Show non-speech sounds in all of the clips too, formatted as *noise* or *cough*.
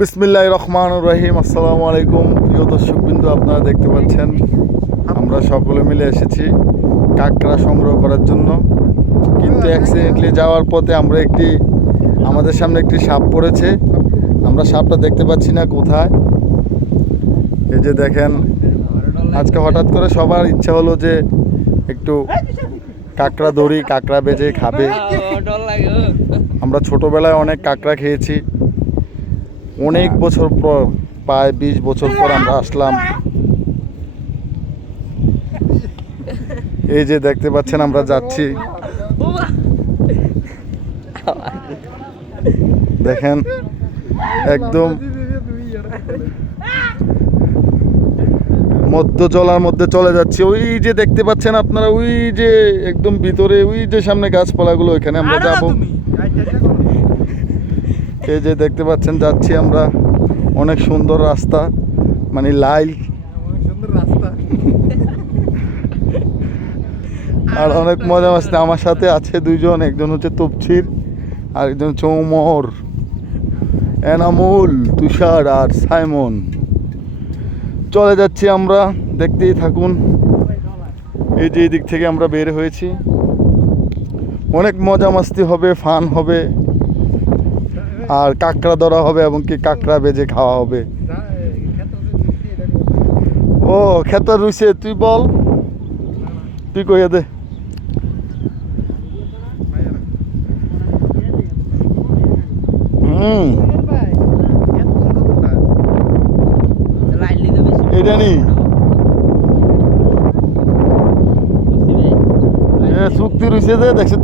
বিসমিল্লাহ রহমান রহিম। আসসালামু আলাইকুম। প্রিয় দর্শক বিন্দু আপনারা দেখতে পাচ্ছেন আমরা সকলে মিলে এসেছি কাঁকড়া সংগ্রহ করার জন্য। কিন্তু অ্যাক্সিডেন্টলি যাওয়ার পথে আমরা একটি আমাদের সামনে একটি সাপ পড়েছে। আমরা সাপটা দেখতে পাচ্ছি না কোথায়। এই যে দেখেন আজকে হঠাৎ করে সবার ইচ্ছা হলো যে একটু কাঁকড়া ধরি কাঁকড়া বেজে খাবে। *laughs* আমরা ছোটবেলায় অনেক কাঁকড়া খেয়েছি। অনেক বছর পর প্রায় বিশ বছর পর আমরা আসলাম। এই যে দেখতে পাচ্ছেন আমরা যাচ্ছি। দেখেন একদম মধ্য জলার মধ্যে চলে যাচ্ছে। ওই যে দেখতে পাচ্ছেন আপনারা ওই যে একদম ভিতরে ওই যে সামনে গাছপালাগুলো ওইখানে আমরা যাব। এই যে দেখতে পাচ্ছেন যাচ্ছি আমরা। অনেক সুন্দর রাস্তা মানে লাইল। *laughs* আর অনেক মজা মাস্তি আমার সাথে আছে দুইজন একজন হচ্ছে তপছির আর একজন চৌমর এনামুল তুষার আর সাইমন। চলে যাচ্ছি আমরা দেখতেই থাকুন। এই যে এই দিক থেকে আমরা বের হয়েছি। অনেক মজা মাস্তি হবে ফান হবে। আর কাঁকড়া ধরা হবে এবং কি কাঁকড়া বেজে খাওয়া হবে। ও খেতে রুইছে, তুই বল। তুই কইয়া দে। হুম।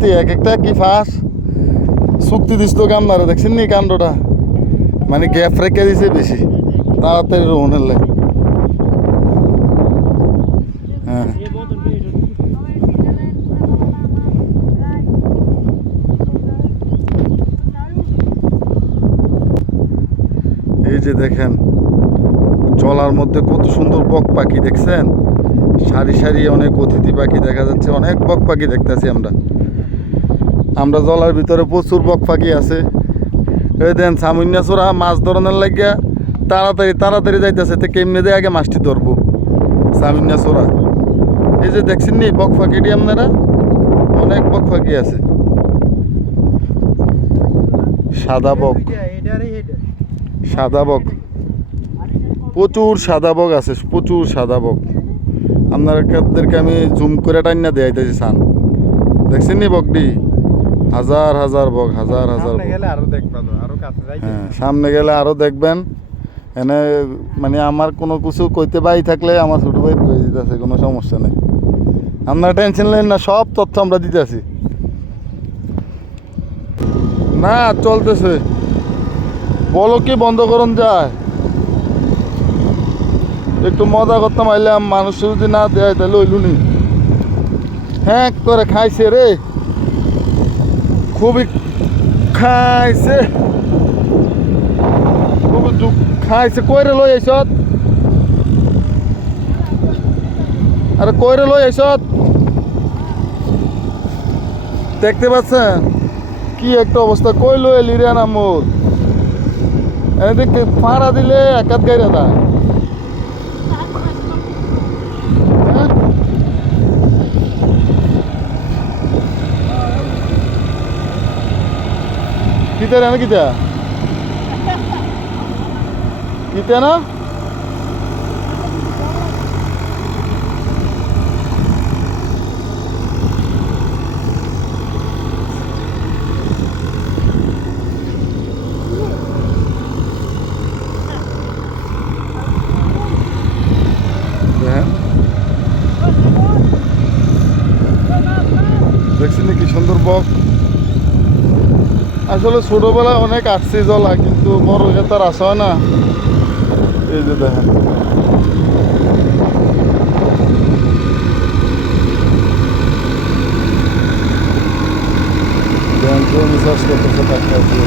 তুই এক একটা কি ফাঁস? চুক্তি দিস তো কাম না দেখছেন নি কাণ্ডটা? মানে গ্যাপ রেখে দিছে বেশি। তাড়াতাড়ি রোহনের লাগে। হ্যাঁ। এই যে দেখেন, জলার মধ্যে কত সুন্দর বক পাখি, দেখছেন? সারি সারি অনেক অতিথি পাখি দেখা যাচ্ছে, অনেক বক পাখি দেখতেছি আমরা। আমরা জলার ভিতরে প্রচুর বক পাখি আছে। এই দেন সামুন্যা চোরা মাছ ধরনের লাগিয়া তাড়াতাড়ি তাড়াতাড়ি যাইতেছে, তো কেমনে দিয়ে আগে মাছটি ধরবো? সামুন্যা চোরা। এই যে দেখছেন নি বক পাখিটি আপনারা? অনেক বক পাখি আছে। সাদা বক। সাদা বক। প্রচুর সাদা বক আছে, প্রচুর সাদা বক। আপনাদেরকে আমি জুম করে টান্না দেয়াইতেছি, সান। দেখছেন নি বকডি হাজার হাজার বক হাজার হাজার হ্যাঁ সামনে গেলে আরও দেখবেন। এনে মানে আমার কোনো কিছু কইতে পাই থাকলে আমার ছোটো ভাই কয়ে দিতেছে কোনো সমস্যা নেই। আপনারা টেনশন নেন না সব তথ্য আমরা দিতেছি না চলতেছে। বলো কি বন্ধ করুন যায়। একটু মজা করতাম আইলাম মানুষ যদি না দেয় তাহলে ওইলুনি হ্যাঁ করে খাইছে রে। খুবই খাইছে। খুবই দুঃখ খাইছে। কইরে লই আইসত আরে কইরে লই আইসত দেখতে পাচ্ছেন? কি একটা অবস্থা। কই লই এলি রে এদিকে ফাঁড়া দিলে একাত গাইরা দা রে না কিতা? কিতা না? দেখেন। দেখছেন কি সুন্দর বক আসলে ছোটবেলায় অনেক আসছি জলা, কিন্তু বড় হয়ে তার আসা হয় না এই যে দেখেন রিসার্চ করতেছে টাকা আবু।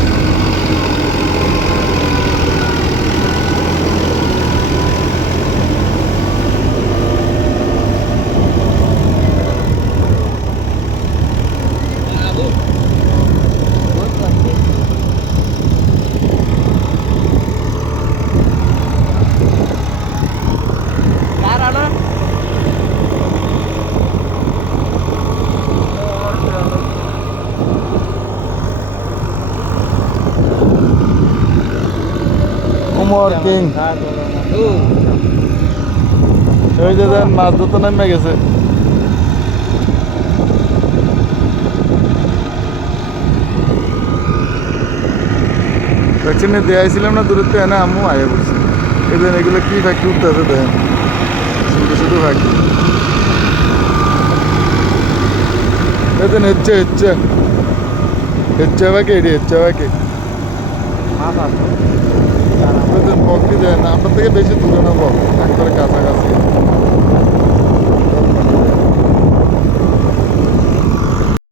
মোর কিং ওই যে দেন, মাছ ধরতে নামে গেছে। ভ্যাকসিনে দেয়াইছিলাম না দূরের থেকে না আম্মু আগে বলছি এই দেন এগুলো কি ফ্যাক্টরি উঠতে আছে দেন শুধু শুধু ফ্যাক্টরি এই দেন হচ্ছে হচ্ছে। হচ্ছে বাকি এটি হচ্ছে বাকি ওই দেন আপনার থেকে বেশি দূরে না বক একবারে কাছাকাছি।